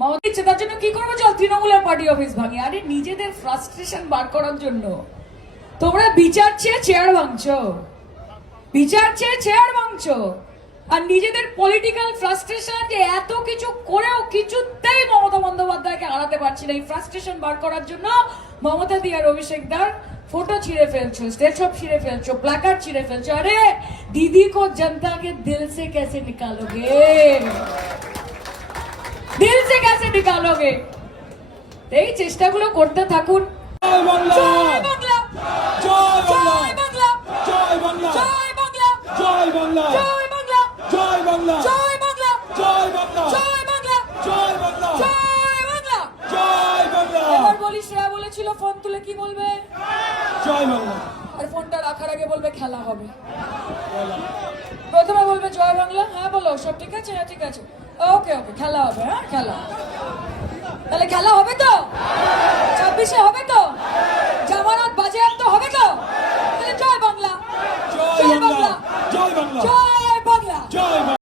মমতা ইচ্ছে তার জন্য কি করবো, চল তৃণমূলের পার্টি অফিস ভাঙি। আরে নিজেদের ফ্রাস্ট্রেশন বার করার জন্য তোমরা বিচার চেয়ে চেয়ার ভাঙছো, বিচার চেয়ে চেয়ার ভাঙছো, আর নিজেদের পলিটিক্যাল ফ্রাস্ট্রেশন যে এত কিছু করেও কিছুতেই মমতা বন্দ্যোপাধ্যায়কে হারাতে পারছি না, এই ফ্রাস্ট্রেশন বার করার জন্য মমতা দি আর অভিষেক দার फोटो छिड़े फेलचो, स्टेचू छिड़े फेलचो, प्लाकार्ड छिड़े फेलचो। अरे दीदी को जनता के दिल से कैसे निकालोगे, दिल से कैसे निकालोगे? এই চেষ্টাগুলো করতে থাকুন। জয় বাংলা, জয় বাংলা, জয় বাংলা, জয় বাংলা, জয় বাংলা, জয় বাংলা, জয় বাংলা, জয় বাংলা, জয় বাংলা, জয় বাংলা, জয় বাংলা, জয় বাংলা, জয় বাংলা, জয় বাংলা, জয় বাংলা। এবার বলি, শ্রেয়া বলেছিল ফোন তুলে কি বলবে? জয় বাংলা। আর ফোনটা রাখার আগে বলবে খেলা হবে। প্রথমে বলবে জয় বাংলা, হ্যাঁ বলো সব ঠিক আছে, হ্যাঁ ঠিক আছে, ওকে ওকে খেলা হবে, হ্যাঁ খেলা। তাহলে খেলা হবে তো, 26-এ হবে তো, জামানত বাজেয়াপ্ত হবে তো? তাহলে জয় বাংলা, জয় বাংলা, জয় বাংলা, জয়